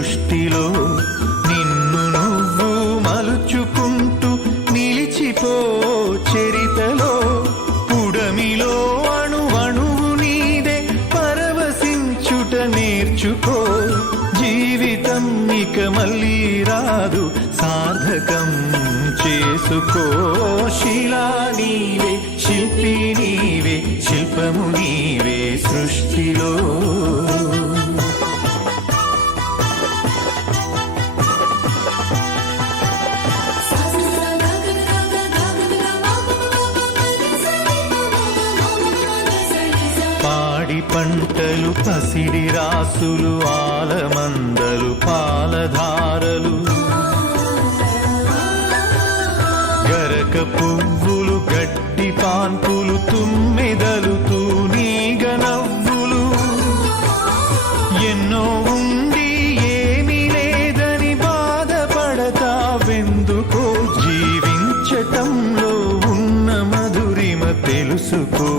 సృష్టిలో నిన్ను నువ్వు మలుచుకుంటూ నిలిచిపో చరితలో పుడమిలో అణువణువు నీదే పరవశించుట నేర్చుకో జీవితం ఇక మళ్ళీ రాదు సార్థకం చేసుకో శిలా నీవే శిల్పి నీవే శిల్పము నీవే సృష్టిలో పాడి పంటలు పసిడి రాసులు ఆలమందలు పాలధారలు గరక పువ్వులు గడ్డి పాన్పులు తుమ్మెదలు తూనీగ నవ్వులు ఎన్నో ఉండి ఏమీ లేదని బాధపడతావెందుకో జీవించటంలో ఉన్న మధురిమ తెలుసుకో